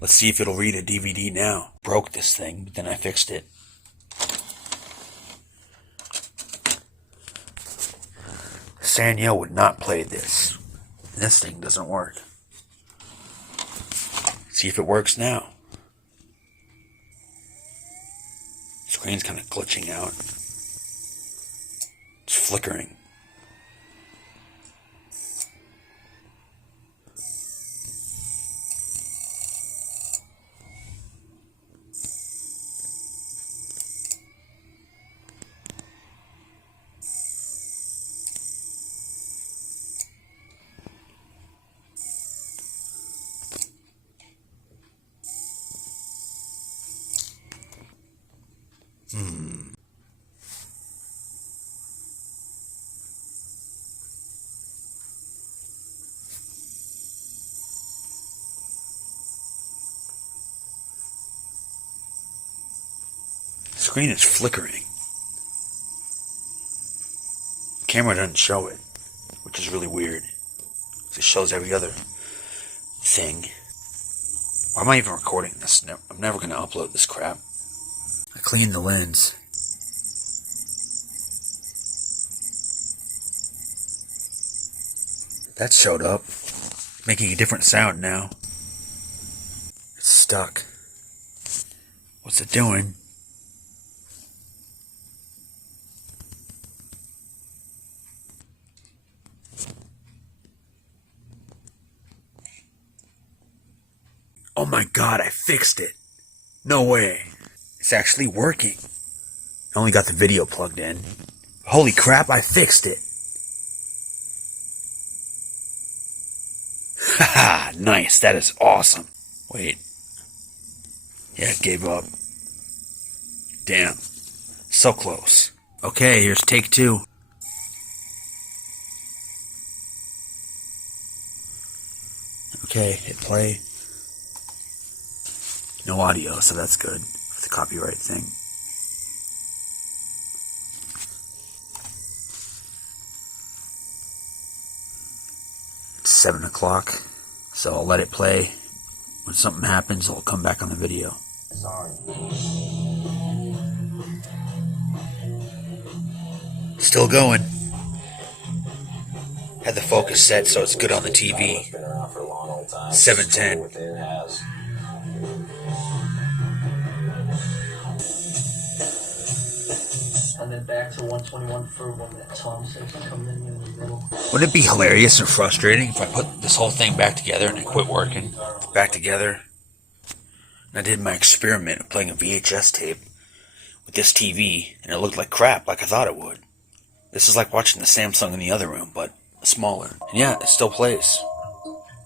Let's see if it'll read a DVD now. Broke this thing, but then I fixed it. Sanyo would not play this. This thing doesn't work. See if it works now. Screen's kind of glitching out. It's flickering. Screen is flickering. Camera doesn't show it, which is really weird. It shows every other thing. Why am I even recording this? I'm never going to upload this crap. I cleaned the lens. That showed up, making a different sound now. It's stuck. What's it doing? Oh my god, I fixed it. No way. It's actually working. I only got the video plugged in. Holy crap, I fixed it. Haha, nice. That is awesome. Wait. Yeah, it gave up. Damn. So close. Okay, here's take 2. Okay, hit play. No audio, so that's good for the copyright thing. It's 7 o'clock, so I'll let it play. When something happens, I'll come back on the video. Sorry. Still going. Had the focus set so it's good on the TV. 710. And then back to 121 for when that Tom section comes in the middle. Wouldn't it be hilarious and frustrating if I put this whole thing back together and it quit working? Back together. And I did my experiment of playing a VHS tape with this TV, and it looked like crap, like I thought it would. This is like watching the Samsung in the other room, but smaller. And yeah, it still plays.